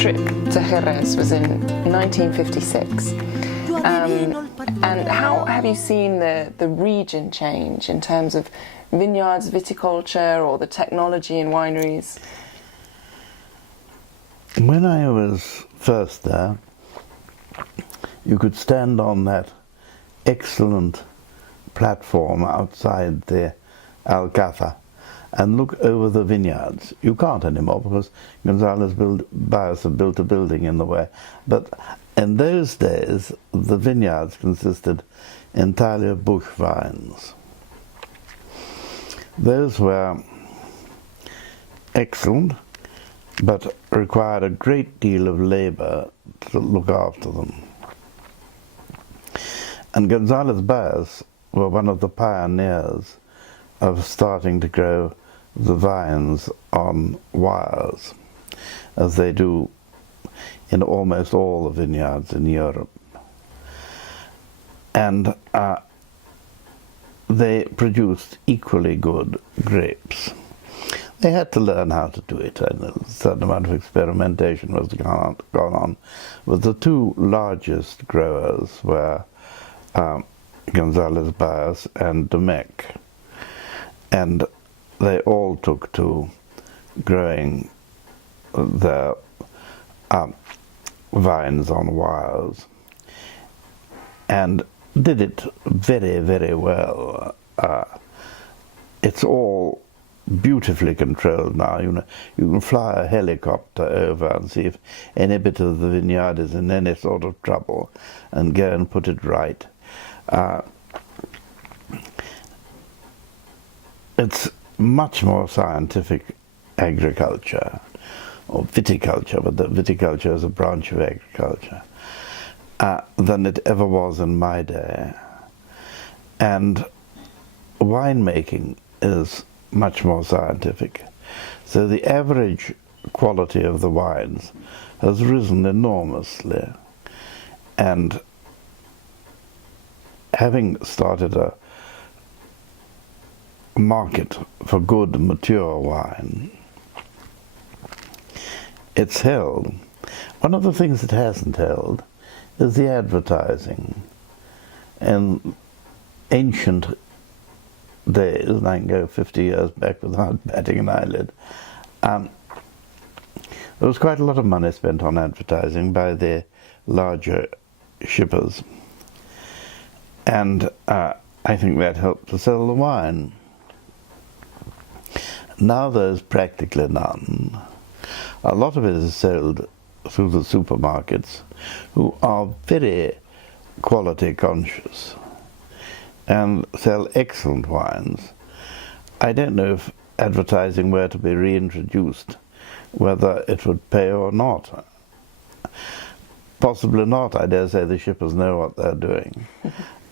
trip to Jerez was in 1956. And how have you seen the region change in terms of vineyards, viticulture, or the technology in wineries? When I was first there, you could stand on that excellent platform outside the Alcazar and look over the vineyards. You can't anymore because Gonzalez Byass had built a building in the way. But in those days, the vineyards consisted entirely of bush vines. Those were excellent, but required a great deal of labor to look after them. And Gonzalez Byass were one of the pioneers of starting to grow the vines on wires, as they do in almost all the vineyards in Europe. And they produced equally good grapes. They had to learn how to do it, and a certain amount of experimentation was gone on. But the two largest growers were Gonzalez Byass and Domecq, and they all took to growing their vines on wires, and did it very, very well. It's all beautifully controlled now. You know, you can fly a helicopter over and see if any bit of the vineyard is in any sort of trouble and go and put it right. It's much more scientific agriculture, or viticulture, but the viticulture is a branch of agriculture, than it ever was in my day. And winemaking is much more scientific. So the average quality of the wines has risen enormously. And having started a market for good, mature wine, it's held. One of the things it hasn't held is the advertising. In ancient days, and I can go 50 years back without batting an eyelid, there was quite a lot of money spent on advertising by the larger shippers. And I think that helped to sell the wine. Now there's practically none. A lot of it is sold through the supermarkets, who are very quality conscious and sell excellent wines. I don't know if advertising were to be reintroduced, whether it would pay or not. Possibly not. I dare say the shippers know what they're doing.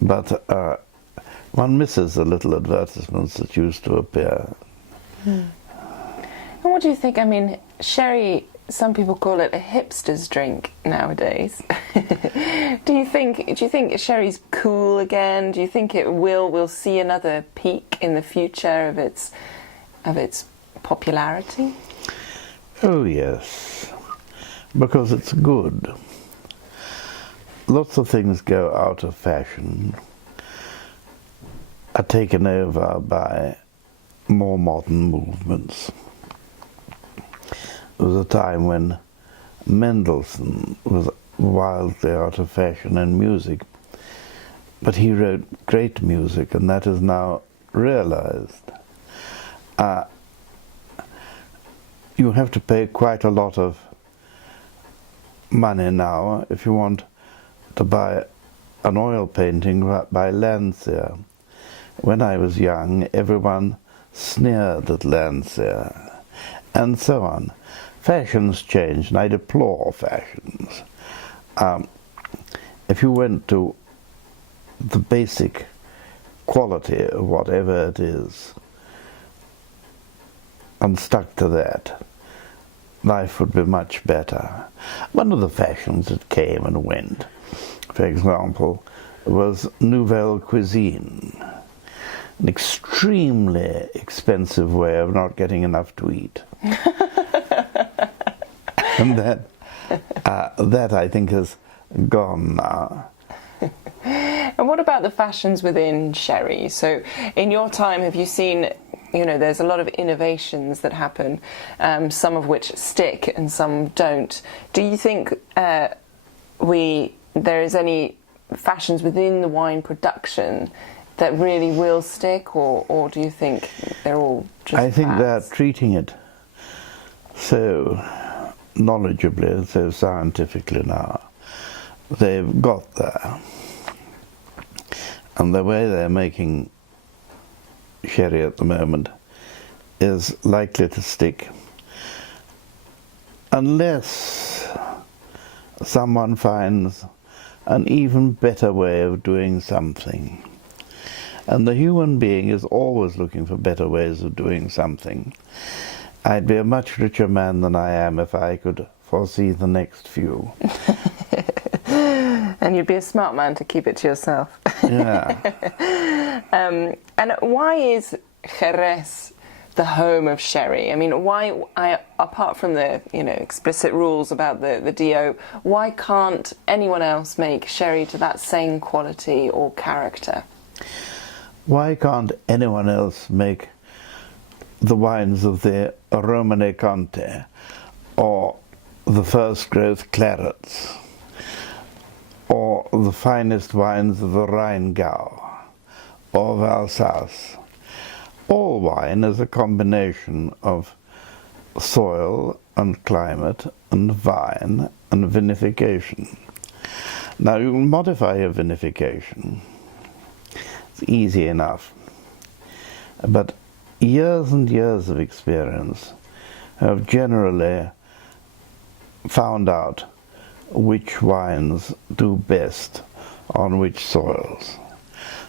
But one misses the little advertisements that used to appear. And what do you think? I mean, sherry, some people call it a hipster's drink nowadays. Do you think sherry's cool again? Do you think we'll see another peak in the future of its popularity? Oh yes, because it's good. Lots of things go out of fashion, are taken over by more modern movements. There was a time when Mendelssohn was wildly out of fashion in music, but he wrote great music, and that is now realized. You have to pay quite a lot of money now if you want to buy an oil painting by Landseer. When I was young, everyone sneered at Landseer, and so on. Fashions change, and I deplore fashions. If you went to the basic quality of whatever it is and stuck to that, life would be much better. One of the fashions that came and went, for example, was Nouvelle Cuisine, an extremely expensive way of not getting enough to eat. And That, I think, is gone now. And what about the fashions within sherry? So in your time, have you seen, there's a lot of innovations that happen, some of which stick and some don't. Do you think there is any fashions within the wine production that really will stick, or do you think they're all just I think fads? they're treating it so knowledgeably, so scientifically now. They've got there. And the way they're making sherry at the moment is likely to stick unless someone finds an even better way of doing something. And the human being is always looking for better ways of doing something. I'd be a much richer man than I am if I could foresee the next few. And you'd be a smart man to keep it to yourself. Yeah. And why is Jerez the home of sherry? I mean, apart from the explicit rules about the DO, why can't anyone else make sherry to that same quality or character? Why can't anyone else make the wines of the Romane Conte or the first growth clarets or the finest wines of the Rheingau or of Alsace? All wine is a combination of soil and climate and vine and vinification. Now you can modify your vinification. It's easy enough. But years and years of experience have generally found out which wines do best on which soils.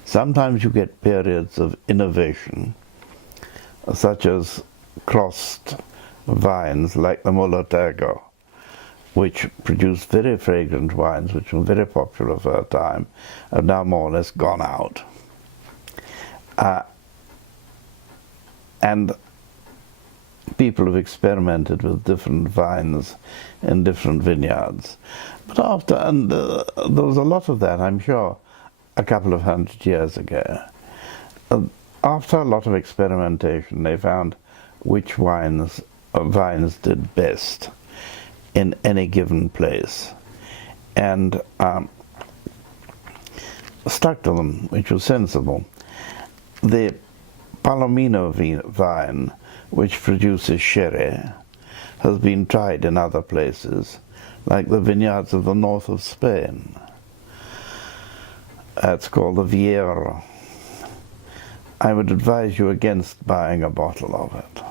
Sometimes you get periods of innovation, such as crossed vines like the Moloteco, which produced very fragrant wines, which were very popular for a time, have now more or less gone out. And people have experimented with different vines in different vineyards. But there was a lot of that, I'm sure, a couple of 100 years ago. After a lot of experimentation, they found which vines did best in any given place, and stuck to them, which was sensible. The Palomino vine, which produces sherry, has been tried in other places, like the vineyards of the north of Spain. It's called the Viero. I would advise you against buying a bottle of it.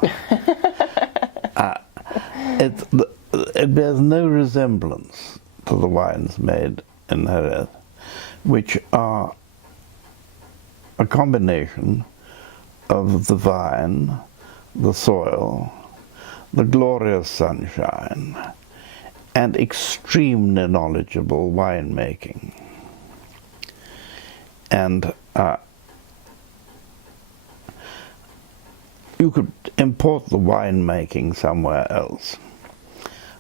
It bears no resemblance to the wines made in Jerez, which are a combination of the vine, the soil, the glorious sunshine, and extremely knowledgeable winemaking. And you could import the winemaking somewhere else,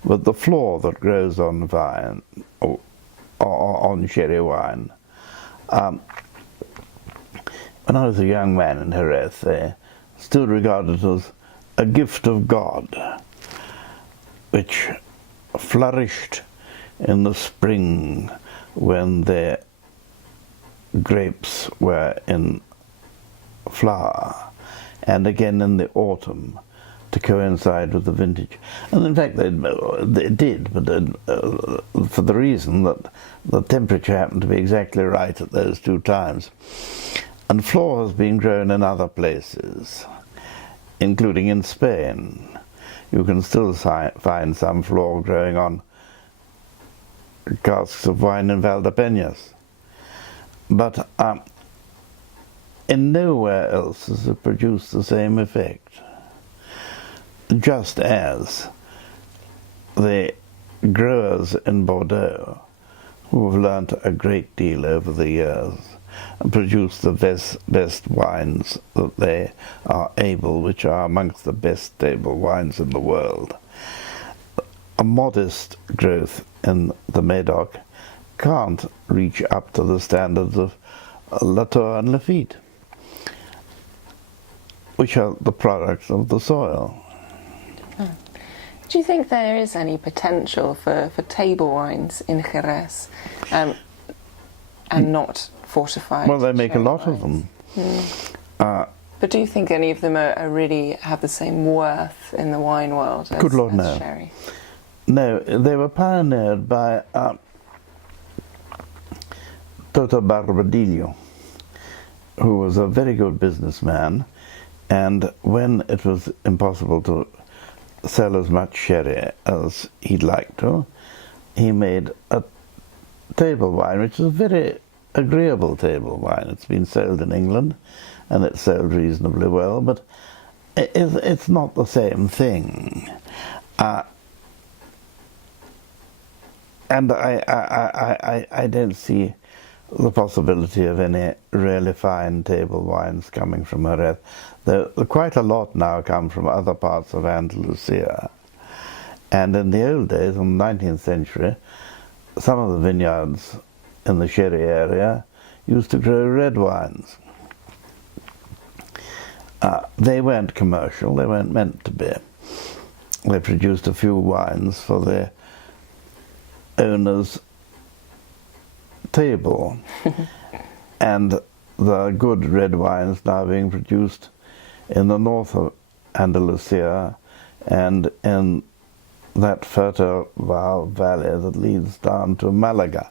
but the floor that grows on vine or on sherry wine. When I was a young man in Jerez, they still regarded it as a gift of God, which flourished in the spring when the grapes were in flower, and again in the autumn to coincide with the vintage. And in fact they did, but for the reason that the temperature happened to be exactly right at those two times. And floor has been grown in other places, including in Spain. You can still find some floor growing on casks of wine in Valdepeñas. But in nowhere else has it produced the same effect. Just as the growers in Bordeaux, who have learnt a great deal over the years, and produce the best wines that they are able, which are amongst the best stable wines in the world. a modest growth in the Médoc can't reach up to the standards of Latour and Lafite, which are the products of the soil. Do you think there is any potential for table wines in Jerez, and not fortified? Well, they make a lot wines? of them. But do you think any of them are really have the same worth in the wine world as, Good Lord, as no. sherry? No, they were pioneered by Toto Barbadillo, who was a very good businessman, and when it was impossible to sell as much sherry as he'd like to, he made a table wine, which is a very agreeable table wine. It's been sold in England, and it's sold reasonably well, but it's not the same thing. And I don't see the possibility of any really fine table wines coming from Jerez. Though quite a lot now come from other parts of Andalusia. And in the old days, in the 19th century, some of the vineyards in the sherry area used to grow red wines. They weren't commercial, they weren't meant to be. They produced a few wines for the owner's table. And the good red wines now being produced in the north of Andalusia and in that fertile valley that leads down to Malaga.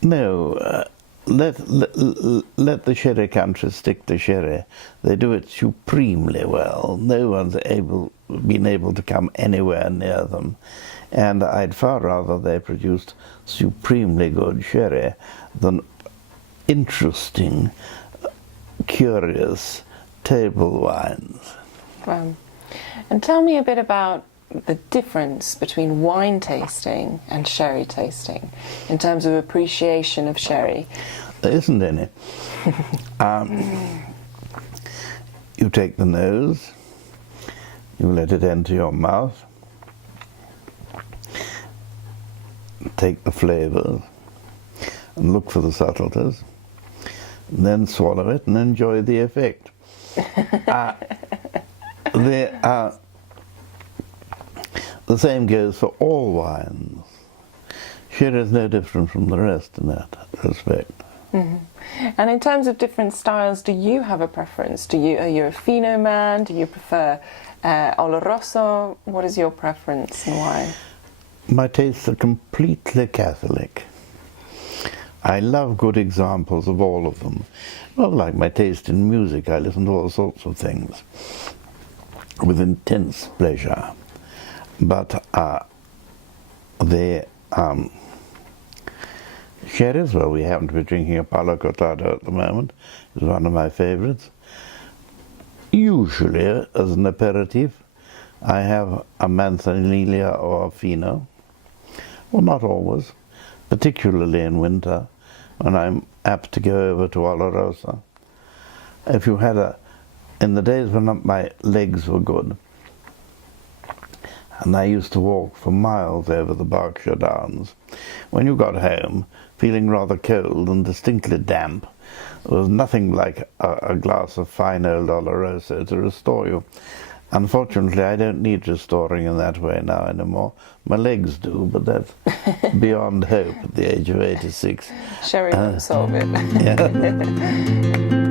No, let the sherry countries stick to sherry. They do it supremely well. No one's been able to come anywhere near them. And I'd far rather they produced supremely good sherry than interesting, curious table wines. And tell me a bit about the difference between wine tasting and sherry tasting in terms of appreciation of sherry. There isn't any. You take the nose, you let it enter your mouth, take the flavours and look for the subtleties, and then swallow it and enjoy the effect. The same goes for all wines. Sherry is no different from the rest in that respect. Mm-hmm. And in terms of different styles, do you have a preference? Are you a fino man? Do you prefer oloroso? What is your preference and why? My tastes are completely Catholic. I love good examples of all of them. Well, like my taste in music, I listen to all sorts of things with intense pleasure. But the sherries, well, we happen to be drinking a Palo Cortado at the moment, is one of my favourites. Usually, as an aperitif, I have a Manzanilla or a Fino. Well, not always, particularly in winter, when I'm apt to go over to Olorosa. If you had in the days when my legs were good, and I used to walk for miles over the Berkshire Downs, when you got home, feeling rather cold and distinctly damp, there was nothing like a glass of fine old Oloroso to restore you. Unfortunately, I don't need restoring in that way now anymore. My legs do, but that's beyond hope at the age of 86. Sherry won't solve it. Yeah.